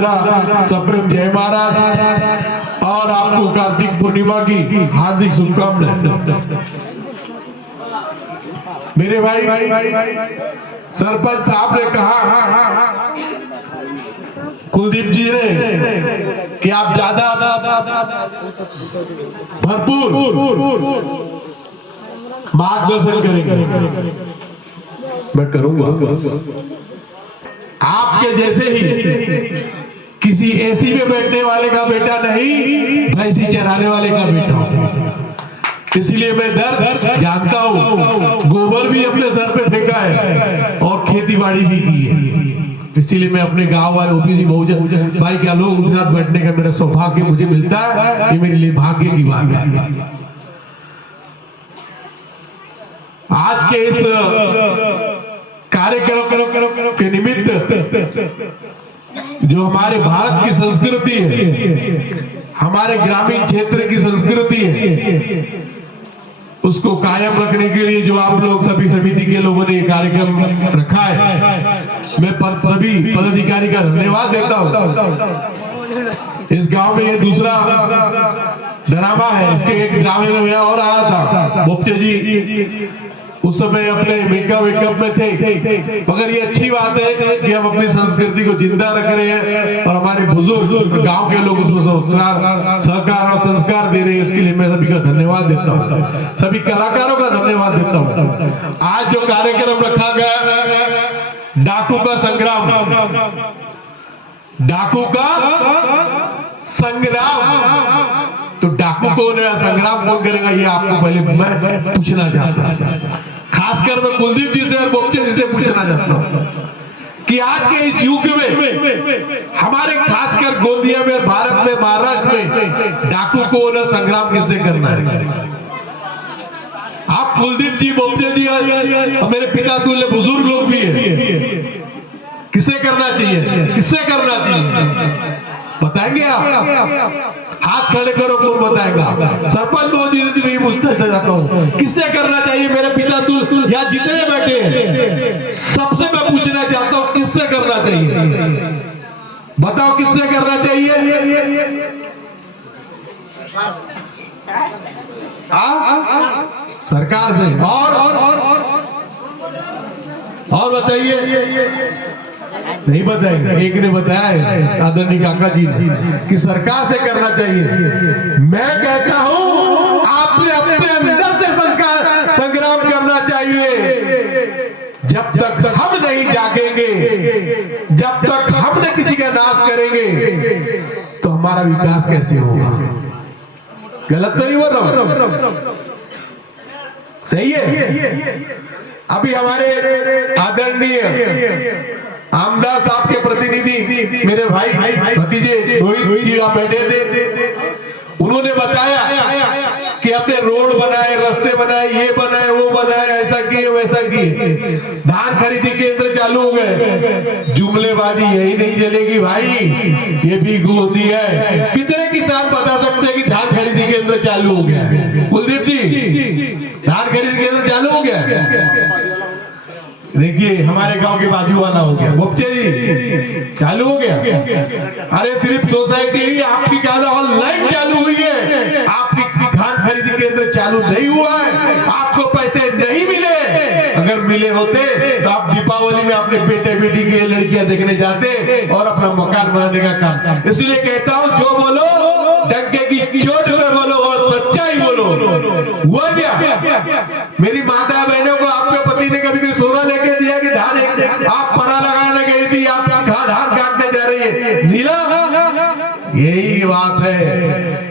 सप्रेम जय महाराज और आपको कार्तिक पूर्णिमा की हार्दिक शुभकामनाएं। मेरे भाई सरपंच साहब ने कहा कुलदीप जी ने कि आप ज्यादा भरपूर मार्गदर्शन करेंगे। मैं करूंगा। आपके जैसे ही किसी एसी में बैठने वाले का बेटा नहीं, भैंसी चराने वाले का बेटा हूं। इसलिए मैं दर्द जानता हूं। गोबर भी अपने सर पे फेंका है और खेती बाड़ी भी की है। इसलिए मैं अपने गांव वाले ओबीसी बहुजन भाई क्या लोग उनके साथ बैठने का मेरा सौभाग्य मुझे मिलता है। ये मेरे लिए भाग्य की बात है। आज के इस कार्यक्रम के निमित्त जो हमारे भारत की संस्कृति है, हमारे ग्रामीण क्षेत्र की संस्कृति है, उसको कायम रखने के लिए जो आप लोग सभी समिति के लोगों ने कार्यक्रम रखा है, मैं सभी पदाधिकारी का धन्यवाद देता हूं। इस गांव में ये दूसरा ड्रामा है। इसके एक ड्रामे में मैं और आया था, बोपचे जी उस समय अपने मेकअप में थे। मगर ये अच्छी बात है कि हम अपनी संस्कृति को जिंदा रख रहे हैं और हमारे बुजुर्ग गांव के लोग उसको सहकार और संस्कार दे रहे हैं। इसके लिए मैं सभी का धन्यवाद देता हूं, सभी कलाकारों का धन्यवाद देता हूं। आज जो कार्यक्रम रखा गया डाकू का संग्राम, डाकू का संग्राम, तो डाकू कौन है, संग्राम कौन करेगा, ये आपको पहले मैं पूछना चाहता हूं। खासकर मैं कुलदीप जी से और बोपचे जी से पूछना चाहता हूं कि आज के इस युग में हमारे खासकर गोंदिया में, भारत में, महाराष्ट्र में डाकू को न संग्राम किससे करना है? आप कुलदीप जी, बोपचे जी और मेरे पिता तुल्य बुजुर्ग लोग भी हैं, किससे करना चाहिए, किससे करना चाहिए बताएंगे आप? हाथ खड़े करो, कौन बताएगा? सरपंच जी से भी पूछना चाहता हूं किससे करना चाहिए? मेरे पिता तुल या जितने बैठे हैं सबसे मैं पूछना चाहता हूं किससे करना चाहिए? बताओ किससे करना चाहिए? सरकार से। और बताइए। नहीं बताएंगे। एक ने बताया है आदरणीय काका जी ने कि सरकार से करना चाहिए। मैं कहता हूं आपने अपने अंदर से संग्राम करना चाहिए। जब तक हम नहीं जागेंगे, जब तक हम न किसी का नाश करेंगे तो हमारा विकास कैसे होगा? गलत तो नहीं बोल रहा? सही है। अभी हमारे आदरणीय आमदार साहब के प्रतिनिधि मेरे भाई भतीजे रोहित जी आप बैठे थे, उन्होंने बताया कि अपने रोड बनाए, रास्ते बनाए, ये बनाए, वो बनाए, ऐसा किए, वैसा किए। धान खरीदी केंद्र चालू हो गए। जुमलेबाजी यही नहीं चलेगी भाई, ये भी गोदी है। कितने किसान बता सकते हैं कि धान खरीदी केंद्र चालू हो गया? कुलदीप जी, धान खरीदी केंद्र चालू हो गया? देखिए हमारे गांव के बाजू वाला हो गया, बोपचे जी चालू हो गया। अरे सिर्फ सोसाइटी आपकी क्या ऑनलाइन चालू हुई है, आपकी धान खरीदी केंद्र चालू नहीं हुआ है। आपको पैसे नहीं मिले, अगर मिले होते तो आप दीपावली में अपने बेटे बेटी के लड़कियां देखने जाते और अपना मकान बनाने का काम। इसलिए कहता हूं जो बोलो डंके की चोट पे बोलो और सच्चाई बोलो। हुआ क्या? मेरी माता बहनों को आपके पति ने कभी कोई सोना लेके दिया कि धान आप पना लगाने गई थी, आप धान काटने जा रही है, नीला? यही बात है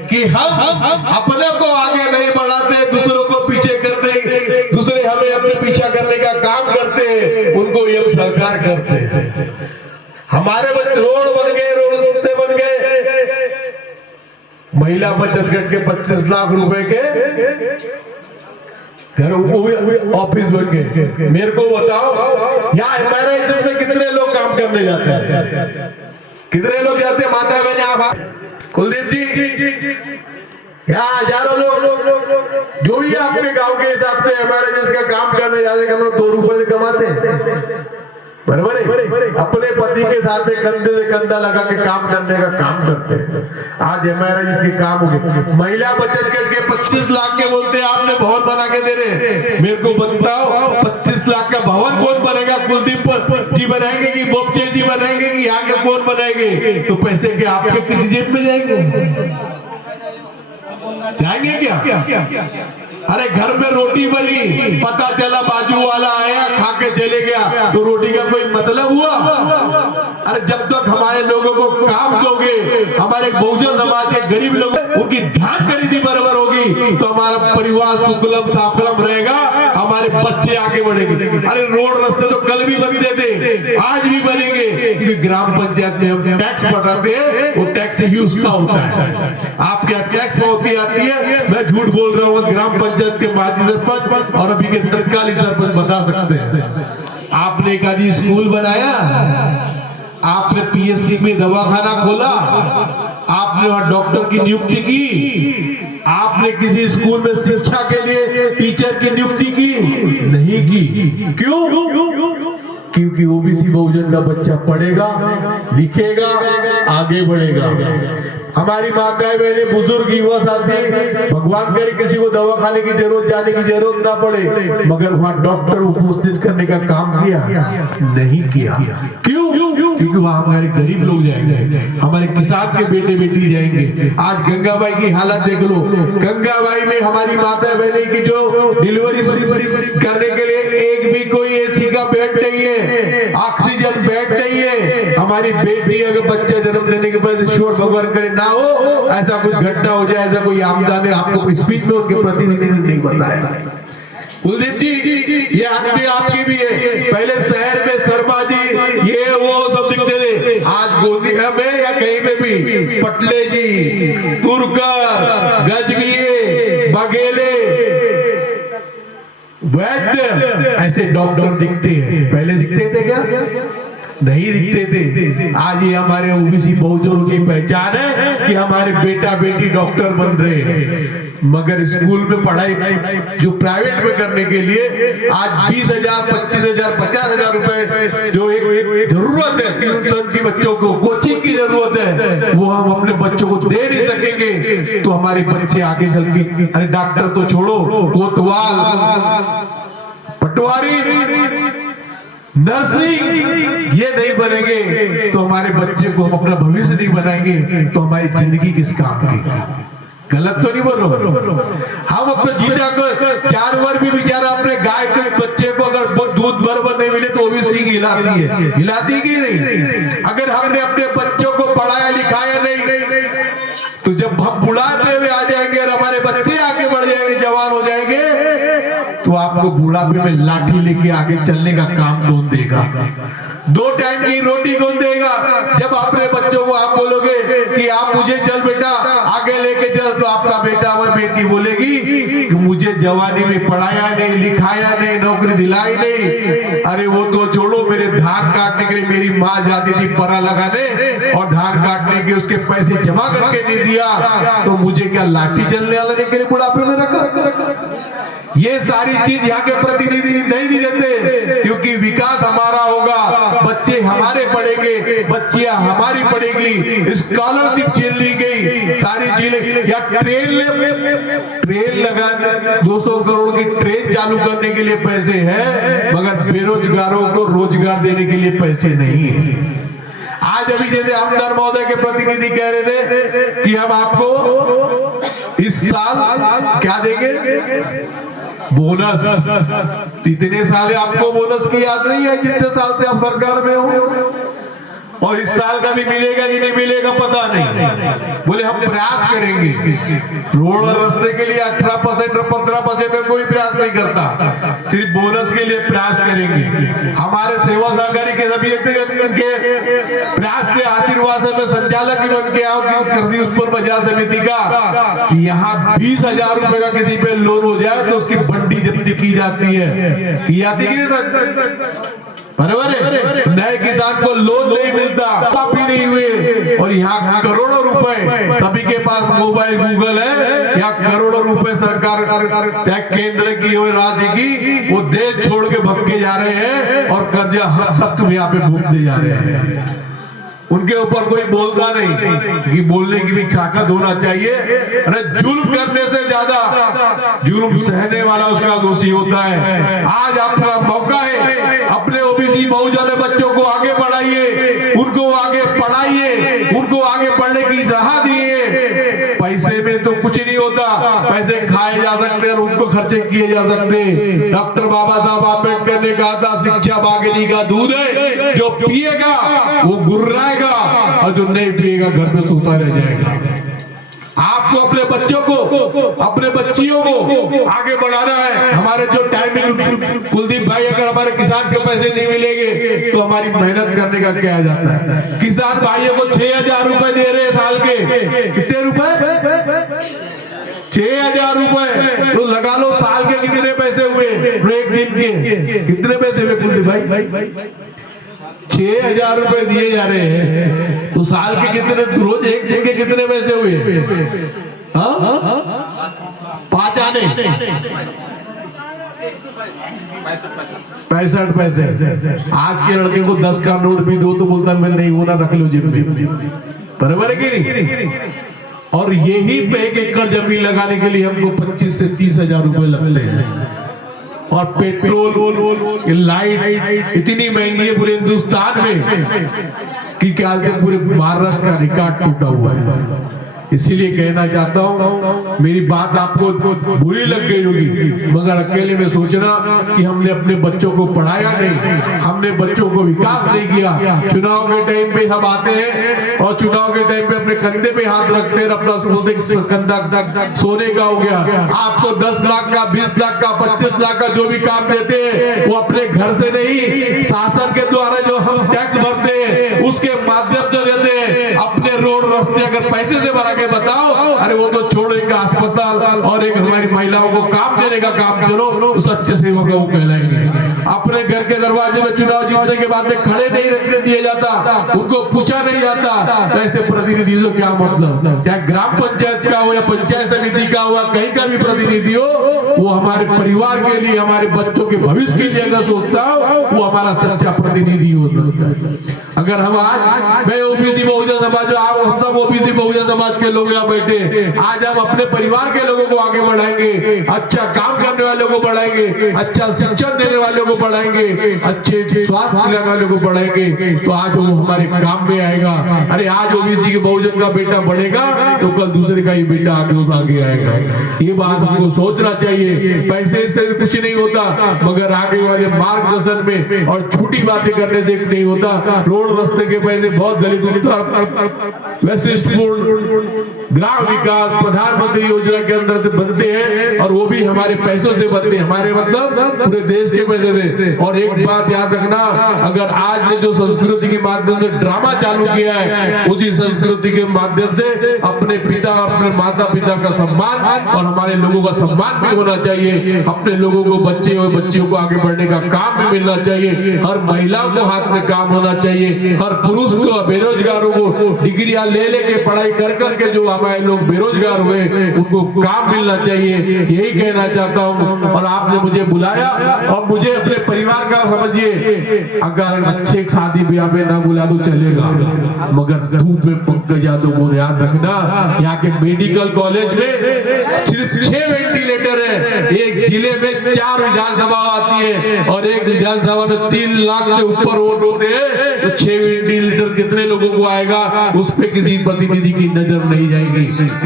कि हम अपने को आगे नहीं बढ़ाते, दूसरों को पीछे करने, दूसरे हमें अपने पीछा करने का काम करते हैं, उनको ये सरकार करते हैं। हमारे रोड बन गए, रोड रास्ते बन गए, महिला बचत गट के 25 लाख रुपए के घर ऑफिस बन गए। मेरे को बताओ यहाँ एमआरआई में कितने लोग काम करने जाते हैं? कितने लोग जाते हैं? माता बहने आप, कुलदीप जी, यहाँ हजारों लोग जो भी आपके गांव के हिसाब से हमारे जैसे का काम करने जाते हैं, हम लोग 2 रुपए से कमाते हैं। बराबर है। अपने पति के साथ में कंधे से कंधा लगा के काम करने का काम करते हैं। आज हमारा जिसके काम हो गए, महिला बचत करके 25 लाख के बोलते हैं आपने भवन बना के दे रहे। मेरे को बताओ 25 लाख का भवन कौन बनेगा? कुलदीप जी बनाएंगे कि बोपचे जी बनाएंगे कि यहाँ के कौन बनाएंगे? तो पैसे के आपके किसी जेब में जाएंगे क्या? अरे घर में रोटी बनी, पता चला बाजू वाला आया खा के चले गया, तो रोटी का कोई मतलब हुआ? अरे जब तक हमारे लोगों को काम दोगे, हमारे बहुजन समाज के गरीब लोग उनकी धान खरीदी बराबर होगी, तो हमारा परिवार सुखलम साफलम रहेगा, हमारे बच्चे आगे बढ़ेंगे। अरे रोड रास्ते तो कल भी बनते थे, आज भी बनेंगे, क्योंकि ग्राम पंचायत में हम टैक्स बढ़ाते हैं, वो टैक्स ही उसका होता है। आपके यहाँ टैक्स पावती आती है, मैं झूठ बोल रहा हूँ, ग्राम पंचायत के माजी सरपंच और अभी के तत्कालीन सरपंच बता सकते हैं। आपने एक आदि स्कूल बनाया, आपने पीएससी में दवाखाना खोला, आपने वहां डॉक्टर की नियुक्ति की, आपने किसी स्कूल में शिक्षा के लिए टीचर की नियुक्ति की? नहीं की। क्यों? क्योंकि ओबीसी बहुजन का बच्चा पढ़ेगा, लिखेगा, आगे बढ़ेगा। हमारी माताएं बहने बुजुर्ग युवा साथी, भगवान करे किसी को दवाखाने की जरूरत जाने की जरूरत ना पड़े, मगर वहां डॉक्टर उपस्थित करने का काम किया? नहीं किया। क्यों? क्योंकि वहां हमारे गरीब लोग जाएंगे, हमारे किसान के बेटे बेटी जाएंगे। आज गंगाबाई की हालत देख लो, गंगाबाई में हमारी माता बहने की जो डिलीवरी करने के लिए एक भी कोई एसी का बेड नहीं है, ऑक्सीजन बेड नहीं है। हमारी बेटी अगर बच्चे जन्म देने के बाद ईश्वर भगवान करे ना हो, ऐसा कुछ घटना हो जाए, ऐसा कोई आपदा ने आपको स्पीच में उनके प्रतिनिधि ने नहीं बताया। कुलदीप जी, ये आदमी आपकी भी है। पहले शहर में शर्मा जी ये वो सब दिखते थे, आज गोंदिया में या कहीं पे भी पटले जी, तुरकर, गजगिए, बघेले, वैद्य, ऐसे डॉक्टर दिखते हैं। पहले दिखते थे क्या? नहीं दिखते थे। आज ये हमारे ओबीसी बहुजनों की पहचान है कि हमारे बेटा बेटी डॉक्टर बन रहे हैं, मगर स्कूल में पढ़ाई जो प्राइवेट में करने के लिए आज 20,000, 25,000, 50,000 रुपए जो एक जरूरत है, ट्यूशन की बच्चों को कोचिंग की जरूरत है, वो हम अपने बच्चों को दे नहीं सकेंगे, तो हमारे बच्चे आगे चल के, अरे डॉक्टर तो छोड़ो, कोतवाल, पटवारी, नर्सिंग ये नहीं बनेंगे, तो हमारे बच्चे को हम अपना भविष्य नहीं बनाएंगे, तो हमारी जिंदगी किस काम की? गलत तो नहीं बोल रहा। हम अपने जीता को जानवर भी बेचारा अपने गाय के बच्चे को अगर दूध बराबर नहीं मिले तो वो भी सींग हिलाती है, हिलाती की नहीं? अगर हमने अपने बच्चों को पढ़ाया लिखाया नहीं, तो जब हम बुढ़ापे में आ जाएंगे और हमारे बच्चे आगे बढ़ जाएंगे, जवान हो जाएंगे, तो आपको बुढ़ापे में लाठी लेके आगे चलने का काम कौन देगा? 2 टाइम की रोटी कौन देगा? जब अपने बच्चों को आप बोलोगे कि आप मुझे चल बेटा आगे लेके चल, तो आपका बेटा और बेटी बोलेगी कि मुझे जवानी में पढ़ाया नहीं, लिखाया नहीं, नौकरी दिलाई नहीं। अरे वो तो छोड़ो, मेरे धान काटने के लिए मेरी माँ जाती थी परा लगाने, और धान काटने के उसके पैसे जमा करके नहीं दिया, तो मुझे क्या लाठी चलने वाले के लिए बुढ़ापे में रखा? ये सारी चीज यहाँ के प्रतिनिधि नहीं दी देते, क्योंकि विकास हमारा होगा, बच्चे हमारे पढ़ेंगे, बच्चियां हमारी पढ़ेगी, स्कॉलरशिप छीन ली गई, सारी चीजें। या ट्रेन लगाने 200 करोड़ की ट्रेन चालू करने के लिए पैसे हैं, मगर बेरोजगारों को रोजगार देने के लिए पैसे नहीं है। आज अभी जैसे आमदार महोदय के प्रतिनिधि कह रहे थे कि हम आपको इस साल क्या देंगे? बोनस। इतने साल आपको बोनस की याद नहीं है जितने साल से आप सरकार में हो, और इस साल का भी मिलेगा कि नहीं मिलेगा पता नहीं। बोले हम प्रयास करेंगे। रोड और रास्ते के लिए 18% और 15% में कोई प्रयास नहीं करता, सिर्फ बोनस के लिए प्रयास करेंगे। हमारे सेवा सहकारी के सभी के प्रयास से आशीर्वाद से मैं संचालक भी बन के आऊँ कृषि उत्पन्न बाजार समिति का, यहाँ 20,000 रुपए का किसी पे लोन हो जाए तो उसकी बंडी जब्ती की जाती है, की जाती है बराबर है। नए किसान को लोन नहीं मिलता, माफी नहीं हुए, और यहाँ करोड़ों रुपए सभी के पास मोबाइल गूगल है, यहाँ करोड़ों रुपए सरकार केंद्र की और राज्य की वो देश छोड़ के भग के जा रहे हैं और कर्जा हर सब यहाँ पे भूखते जा रहे हैं। उनके ऊपर कोई बोलता नहीं कि बोलने की भी ताकत होना चाहिए। अरे जुल्म करने से ज्यादा जुल्म सहने वाला उसका दोषी होता है। आज आपका मौका है, अपने ओबीसी बहुजन बच्चों को आगे बढ़ाइए, उनको आगे पढ़ाइए, उनको आगे बढ़ने की राह दिए। पैसे में तो कुछ नहीं होता, पैसे खाए जा सकते और उनको खर्चे किए जा सकते। डॉक्टर बाबा साहब आम्बेडकर ने कहा था शिक्षा बागेली का दूध है, जो पिएगा वो गुर्राएगा और जो नहीं पिएगा घर में सोता रह जाएगा। आपको अपने बच्चों को, अपने बच्चियों को आगे बढ़ाना है। हमारे जो टाइमिंग कुलदीप भाई, अगर हमारे किसान के पैसे नहीं मिलेंगे तो हमारी मेहनत करने का क्या जाता है। किसान भाइयों को 6,000 रुपए दे रहे साल के, कितने रुपए? 6,000 रुपए। तो लगा लो साल के कितने पैसे हुए, एक दिन के कितने पैसे हुए कुलदीप भाई? 6,000 रुपए दिए जा रहे हैं तो साल के कितने, रोज एक दिन के कितने पैसे हुए? 5 आने 65 पैसे। आज के लड़के को 10 का नोट भी दो तो बोलता मैं नहीं होना, रख लो जेब में। बराबर है कि नहीं? और यही पे 1 एकड़ जमीन लगाने के लिए हमको 25 से 30,000 रुपए लगते हैं। और पेट्रोल, लाइट इतनी महंगी है पूरे हिंदुस्तान में कि क्या पूरे महाराष्ट्र का रिकॉर्ड टूटा हुआ है। इसीलिए कहना चाहता हूँ, मेरी बात आपको बुरी लग गई होगी, मगर अकेले में सोचना कि हमने अपने बच्चों को पढ़ाया नहीं, हमने बच्चों को विकास नहीं किया। चुनाव के टाइम पे हम आते हैं और चुनाव के टाइम पे अपने कंधे पे हाथ रखते हैं, अपना कंधा सोने का हो गया। आपको 10 लाख का, 20 लाख का, 25 लाख का जो भी काम देते हैं वो अपने घर से नहीं, शासन के द्वारा जो हम टैक्स भरते हैं उसके माध्यम से देते हैं। अपने रोड रास्ते अगर पैसे से भरा के बताओ, अरे वो तो छोड़ेगा अस्पताल और एक हमारी महिलाओं को काम देने का काम करो, तो सच्चे सेवक वो कहलाएंगे। अपने घर के दरवाजे में चुनाव जीतने के बाद में खड़े नहीं रखने दिया जाता, उनको पूछा नहीं जाता तो ऐसे प्रतिनिधि तो क्या मतलब? चाहे ग्राम पंचायत का हो या पंचायत समिति का हो, कहीं का भी प्रतिनिधि हो, वो हमारे परिवार के लिए, हमारे बच्चों के भविष्य के लिए अगर सोचता हो, वो हमारा सच्चा प्रतिनिधि होता है। अगर हम आज, मैं ओबीसी बहुजन समाज, आप हम सब ओबीसी बहुजन समाज के लोग यहाँ बैठे, आज हम अपने परिवार के लोगों को आगे बढ़ाएंगे, अच्छा काम करने वालों को बढ़ाएंगे, अच्छा शिक्षण देने वालों को बढ़ाएंगे, अच्छे स्वास्थ्य दिलाने वालों को बढ़ाएंगे, तो आज वो हमारे काम में आएगा। अरे आज ओबीसी के बहुजन का बेटा बढ़ेगा तो कल दूसरे का ही बेटा आगे आएगा। ये बात हमको सोचना चाहिए। पैसे से कुछ नहीं होता, मगर आगे वाले मार्गदर्शन में और छोटी बातें करने से नहीं होता। रोड रास्ते के पैसे बहुत दलित वैशिष्ट ग्राम विकास प्रधानमंत्री योजना के अंदर से बनते हैं और वो भी हमारे पैसों से बनते हैं, हमारे मतलब पूरे देश के पैसे से। और एक बात याद रखना, अगर आज ने जो संस्कृति के माध्यम से ड्रामा चालू किया है, उसी संस्कृति के माध्यम से अपने पिता और अपने माता पिता का सम्मान और हमारे लोगों का सम्मान भी होना चाहिए। अपने लोगों को, बच्चे और बच्चियों को आगे बढ़ने का काम भी मिलना चाहिए। हर महिलाओं को हाथ में काम होना चाहिए, हर पुरुष को, बेरोजगारों को डिग्रियां ले लेके पढ़ाई कर करके जो हमारे लोग बेरोजगार हुए उनको काम मिलना चाहिए। यही कहना चाहता हूँ। और आपने मुझे बुलाया और मुझे अपने परिवार का समझिए, अगर अच्छे शादी ब्याह में ना बुला तो चलेगा, मगर धूप में पंकज यादव को याद रखना, यहाँ के मेडिकल कॉलेज में सिर्फ 6 वेंटिलेटर है। एक जिले में 4 विधानसभा आती है और एक विधानसभा में 3 लाख से ऊपर वोट होते हैं, तो 6 वेंटिलेटर कितने लोगों को आएगा, उस पर किसी प्रतिनिधि की नजर नहीं जाएगी।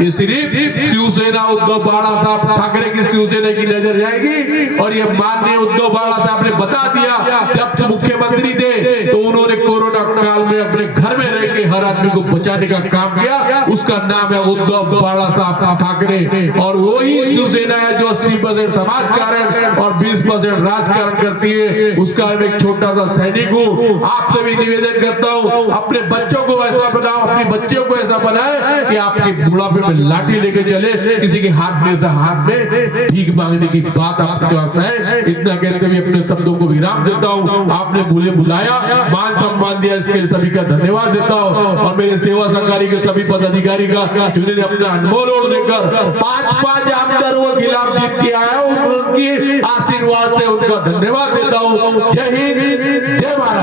ये सिर्फ शिवसेना उद्धव बाला साहब ठाकरे की शिवसेना की नजर जाएगी। और ये माननीय उद्धव बाला साहब ने बता दिया, जब मुख्यमंत्री थे तो उन्होंने कोरोना काल में अपने घर में रह के हर आदमी को बचाने का काम किया। उसका नाम है उद्धव बाला साहब ठाकरे। और वही शिवसेना है जो 80% समाजकारण और 20% राजकारण करती है। उसका मैं एक छोटा सा सैनिक हूँ। आपसे भी निवेदन करता हूँ, अपने बच्चों को ऐसा बनाओ, अपनी बच्चियों को ऐसा बनाए कि आपके बुढ़ापे में लाठी लेके चले, किसी के हाथ में भीख मांगने की बात आपके पास है। इतना कहते हुए अपने शब्दों को विराम देता हूँ। आपने मुझे बुलाया, मान सम्मान दिया, इसके लिए सभी का धन्यवाद देता हूँ। और मेरे सेवा सहकारी के सभी पदाधिकारी का जिन्होंने अपना अनमोल वोट देकर 5 आमदार वो खिलाफ जीत के आया, उनकी आशीर्वाद से उनका धन्यवाद देता हूँ। जय हिंद, जय महाराष्ट्र।